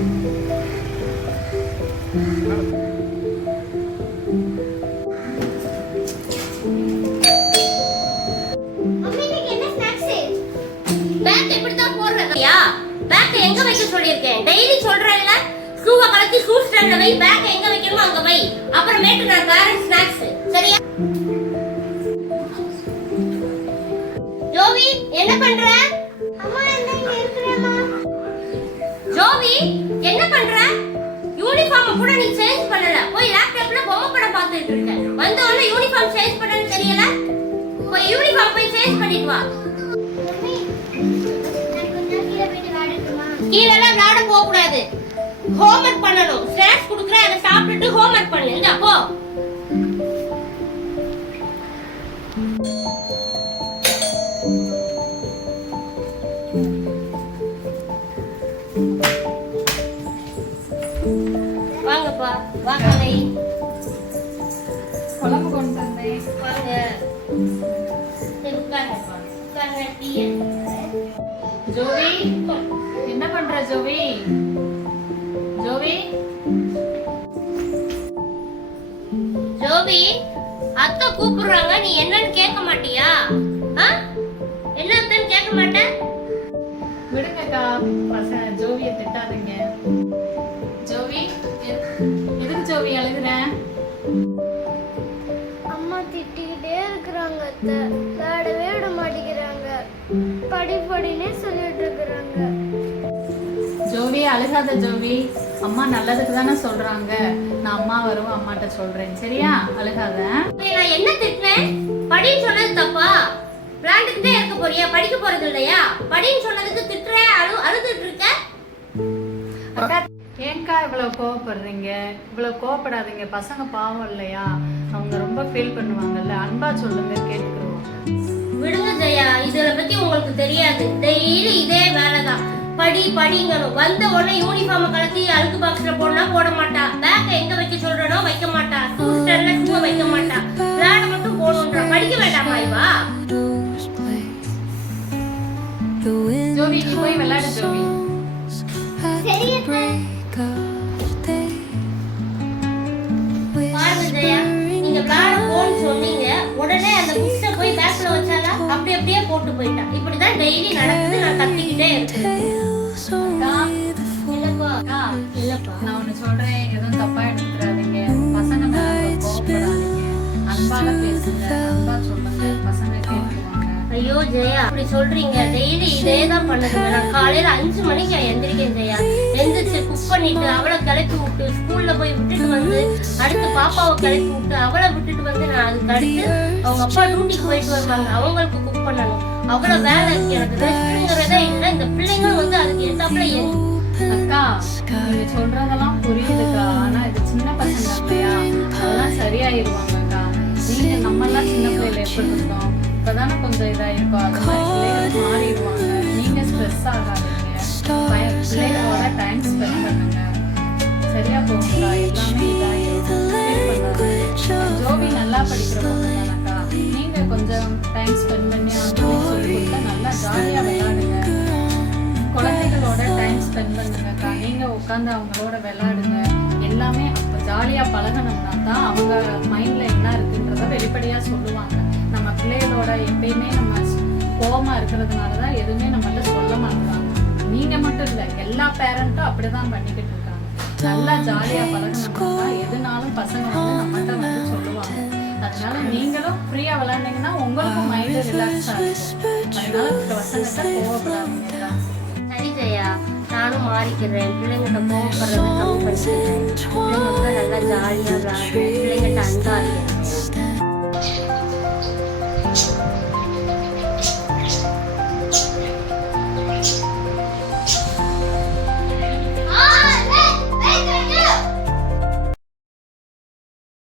Back எப்படிதான் போடுறதையா? Back எங்க வைக்க சொல்லியிருக்கேன்? டெய்லி சொல்றேன்ல, ஷூவை கலத்தி ஷூ ஸ்டாண்ட்ல வை, பேக் எங்க வைக்கணுமோ அங்க வை. அப்புறமேட்டு நான் தரேன் ஸ்நாக்ஸ், சரியா? ஜோவி என்ன பண்ற? அம்மா என்ன இங்க இருக்கறேம்மா? ஜோவி என்ன பண்ற? யூனிஃபார்ம் கூட நீ சேஞ்ச் பண்ணல. போய் லேப்டாப்ல பொம்மை படம் பார்த்துட்டு இருக்க. வந்த உடனே யூனிஃபார்ம் சேஞ்ச் பண்ணனும் தெரியல? போய் யூனிஃபார்ம் போய் சேஞ்ச் பண்ணிட்டு வா. மம்மி நான் கொஞ்சம் கீழ போய் விளையாடட்டுமா? கீழலாம் விளையாட போக கூடாது. ஹோம்வொர்க் பண்ணனும். ஸ்நாக்ஸ் குடுக்குறேன், அதை சாப்பிட்டுட்டு ஹோம்வொர்க் பண்ணு. இந்தா போ. வாங்கப்பா, வாங்கலை. குழம்பு கொண்டு வந்தேன். வாங்க. சரி உட்காருங்கப்பா. உட்காருங்க, டீ எடுத்துக்கிறேன். ஜோவி என்ன பண்ற ஜோவி? ஜோவி ஜோவி, அத்தை கூப்பிடுறாங்க, நீ என்னன்னு கேட்க மாட்டியா? என்னன்னு கேட்க மாட்டேன்? விடுங்கக்கா, பசங்க ஜோவியை திட்டாதீங்க. ஜோவி எதுக்கு ஜோவி அழுகுற? அம்மா திட்டிக்கிட்டே இருக்கிறாங்க அத்தை. விளையாடவே விட மாட்டேங்கிறாங்க. படினே சொல்லிட்டு இருக்கிறாங்க. ஜோவி அழுகாத ஜோவி, அம்மா நல்லதுக்கு தானே சொல்றாங்க. நான் அம்மா வருவோம், அம்மாட்ட சொல்றேன், சரியா? அழுகாத. நான் என்ன திட்டினேன்? படின்னு சொன்னது தப்பா? விளையாண்டுக்கிட்டே இருக்க போறியா? படிக்க போறது இல்லையா? படின்னு சொன்னதுக்கு திட்டுறேன், அழுதுட்டு இருக்க. அக்கா ஏன்க்கா இவ்வளவு கோவப்படுறீங்க? இவ்வளவு கோவப்படாதீங்க. பசங்க பாவம் இல்லையா? அவங்க ரொம்ப ஃபீல் பண்ணுவாங்கல்ல. அன்பா சொல்லுங்க, கேட்டுக்குருவோம். விடுங்க ஜெயா, இதுல பத்தி உங்களுக்கு தெரியாது. டெய்லி இதே வேலைதான். படிங்கணும். வந்த உடனே யூனிஃபார்ம் கலத்தி அழுக்கு பாக்ஸ்ல போடனா போட மாட்டா. பேக் எங்க வைக்க சொல்றனோ வைக்க மாட்டா. ஷூ ஸ்டாண்ட்ல ஷூ வைக்க மாட்டா. விளையாட மட்டும் போகணும்ன்றா. படிக்க வேண்டாமா இவா? ஜோவி நீ போய் விளையாடு ஜோவி. சரி அத்தை. பாருங்க ஜெயா, நீங்க விளையாட போன்னு சொன்னீங்க, உடனே அந்த புக்ஸ போய் பேக்ல வச்சாலா? அப்படியே போட்டு போயிட்டா. இப்படிதான் டெய்லி நடக்குது. நான் கத்திக்கிட்டே இருக்கேன். இல்லப்பா, நான் ஒண்ணு சொல்றேன், எதுவும் தப்பா எடுத்துறாதீங்க. பசங்க மேல கோவப்படாதீங்க. அன்பாக பேசுங்க, அன்பா சொல்லுங்க, பசங்க கேட்குவாங்க. ஐயோ ஜெயா, அப்படி சொல்றீங்க. டெய்லி இதேதான் பண்ணுதுங்க. நான் காலையில 5 மணிக்கு எந்திரிக்கேன் ஜெயா. எந்திரிச்சு குக் பண்ணிட்டு அவளை கிளப்பி விட்டு ஸ்கூல்ல போய் விட்டுட்டு வந்து அடுத்து பாப்பாவை கிளப்பி விட்டு அவளை விட்டுட்டு வந்து நான் அதுக்கு அடுத்து அவங்க அப்பா டியூட்டிக்கு போயிட்டு வருவாங்க. அவங்களுக்கு குக் பண்ணணும். அவ்வளவு வேலை இருக்கு எனக்கு. ரெஸ்ட்ங்கிறதே இல்லை. இந்த பிள்ளைங்க வந்து அதுக்கு எத்தாப்புல அக்கா நீங்க சொல்றதெல்லாம் புரியுதுக்கா. ஆனா இது சின்ன பசங்க இல்லையா? அதெல்லாம் சரியாயிருவாங்கக்கா. நீங்க நம்ம எல்லாம் சின்ன பிள்ளைல எப்படி இருந்தோம்? இப்பதானே கொஞ்சம் இதாயிருக்கோம். அது மாதிரி பிள்ளைகள் மாறிடுவாங்க. நீங்க ஸ்ட்ரெஸ் ஆகாதீங்க. பிள்ளைகளோட டைம் ஸ்பெண்ட் பண்ணுங்க. சரியா போகுங்கக்கா. எல்லாமே இதாயிரும். ஜோவி நல்லா படிக்கிற பொண்ணு தானக்கா. நீங்க கொஞ்சம் டைம் ஸ்பெண்ட் பண்ணி அவங்க சொல்லி கொடுத்தா நல்லா ஜாலியா விளையாடுங்க. குழந்தைகளோட டைம் ஸ்பெண்ட் பண்ணுங்கக்கா. நீங்க உட்காந்து அவங்களோட விளையாடுங்க. எல்லாமே அப்போ ஜாலியா பழகணும்னா தான் அவங்க மைண்ட்ல என்ன இருக்குன்றத வெளிப்படையா சொல்லுவாங்க. நம்ம பிள்ளைகளோட எப்பயுமே நம்ம கோவமா இருக்கிறதுனாலதான் எதுவுமே நம்மள்ட்ட சொல்ல மாட்டாங்க. நீங்க மட்டும் இல்ல, எல்லா பேரண்ட்டும் அப்படிதான் பண்ணிக்கிட்டு இருக்காங்க. நல்லா ஜாலியா பழகணும்னா எதுனாலும் பசங்க வந்து நம்மகிட்ட வந்து சொல்லுவாங்க. அதனால நீங்களும் ஃப்ரீயா விளையாண்டீங்கன்னா உங்களுக்கும் மைண்ட் ரிலாக்ஸா இருக்கும். அதனால பசங்கிட்ட கோவப்படாதீங்க. சரி ஜெயா, நானும் மாறிக்கிறேன். பிள்ளைங்கிட்ட கோவப்படுறது கம்மி பண்ணிக்கிறேன். பிள்ளைங்கிட்ட நல்லா ஜாலியா விளையாடுறேன். பிள்ளைங்கிட்ட அன்பா இருக்கேன்.